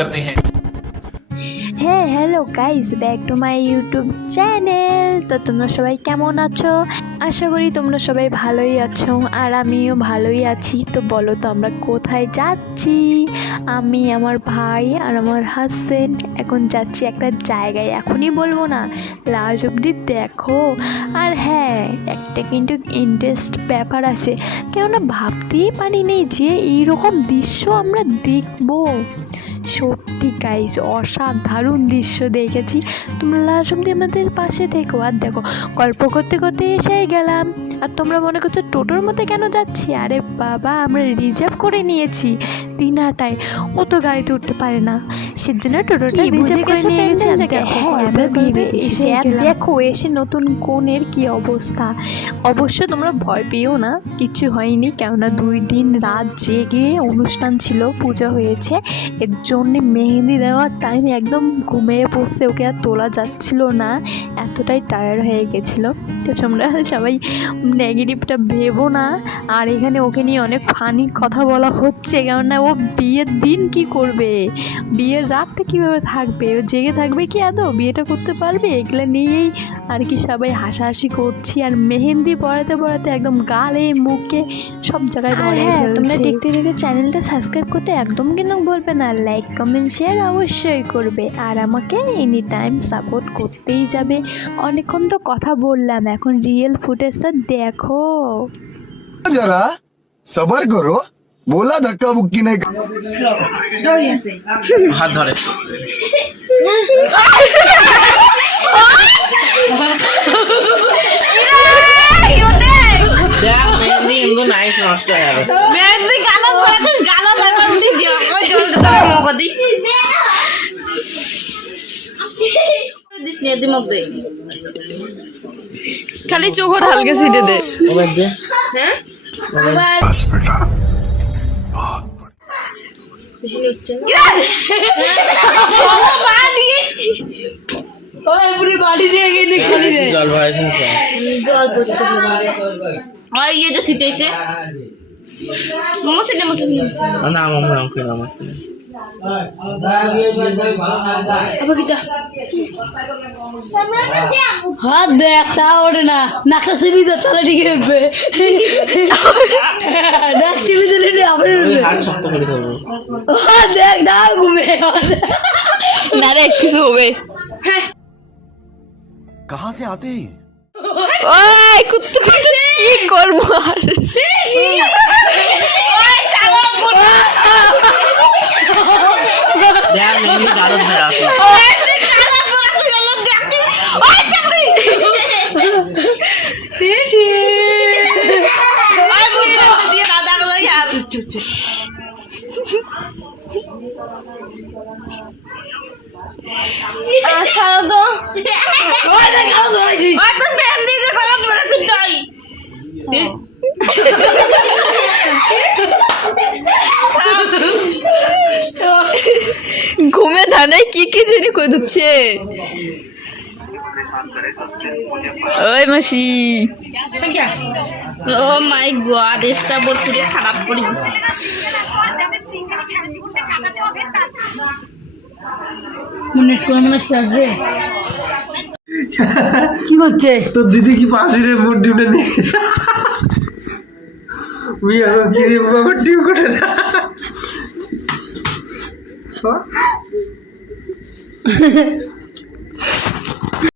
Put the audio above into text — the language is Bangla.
करते हैं। হ্যাঁ hello guys, back to my YouTube channel. তো তোমরা সবাই কেমন আছো? আশা করি তোমরা সবাই ভালোই আছো, আর আমিও ভালোই আছি। তো বলো তো আমরা কোথায় যাচ্ছি? আমি, আমার ভাই আর আমার হাজবেন্ড এখন যাচ্ছি একটা জায়গায়, এখনই বলবো না, লাস্ট অবধি দেখো। আর হ্যাঁ, একটা কিন্তু ইন্টারেস্ট ব্যাপার আছে, কেননা ভাবতেই পারিনি যে এইরকম দৃশ্য আমরা দেখবো। সত্যি গাইস, অসাধারণ দৃশ্য দেখেছি। তোমরা লাস্ট অব্দি আমাদের পাশে থেকো। আর দেখো, গল্প করতে করতে এসেই গেলাম। আর তোমরা মনে করছো টোটোর মধ্যে কেন যাচ্ছি? আরে বাবা, আমরা রিজার্ভ করে নিয়েছি দিনহাটায়, ও তো গাড়িতে উঠতে পারে না, সেজন্য টোটোটা রিজার্ভ করে নিয়ে গেছি। দেখো এসে নতুন কোণের কি অবস্থা। অবশ্য তোমরা ভয় পেও না, কিছু হয়নি, কেননা 2 দিন রাত জেগে অনুষ্ঠান ছিল, পূজা হয়েছে। এর জন্যে মেহেন্দি দেওয়ার টাইম একদম ঘুমিয়ে পড়ছে, ওকে আর তোলা যাচ্ছিল না, এতটাই টায়ার্ড হয়ে গেছিলো। তো তোমরা সবাই নেগেটিভটা ভেবো না। আর এখানে ওকে নিয়ে অনেক ফানি কথা বলা হচ্ছে, কেননা ও বিয়ের দিন কি করবে, বিয়ের রাতটা কীভাবে থাকবে, ও জেগে থাকবে কি আদৌ, বিয়েটা করতে পারবে, এগুলো নিয়েই আর কি সবাই হাসাহাসি করছি। আর মেহেন্দি পড়াতে পড়াতে একদম গালে মুখে সব জায়গায় ধরে। তোমরা দেখতে দেখতে চ্যানেলটা সাবস্ক্রাইব করতে একদম কিন্তু বলবে না, লাইক কমেন্ট শেয়ার অবশ্যই করবে, আর আমাকে এনি টাইম সাপোর্ট করতেই যাবে। অনেকক্ষণ তো কথা বললাম, এখন রিয়েল ফুটেজটা দেখো। जरा सबर करो, बोला धक्का मुक्की नहीं। हाथ धरे খালি চোখ হালকা সিটে দে। জল ভরাইছেন জল পড়ছে আর ইয়ে যে সিটেছে মমসে মমসে না মামু আমাকে নাম আছে আবার কি যা হাত দেখ তা ওঠে না, নাকটা সিবি তো তাহলে ঠিক উঠবে। দেখ সিবি দিলে আবার উঠবে, হাত শক্ত করে ধরবো। দেখ দাও ঘুমে না রে কিছু হবে। कहाँ से आते हैं? ওই কুত্তু কুত্তু কি করব আর দেখ মেহেন্দি গালত ধরে আসে ঘুমে ধানায় কি কি জানি কই দিচ্ছে। ওই মাসি, ও মাই গড, এটা বড় পুরো খারাপ করে দিছে। মনে কোন শেষ রে কি হচ্ছে? तो दीदी की फांसी रे मुंडी उठे नहीं मैं अगर किरी बाबा ड्यू को था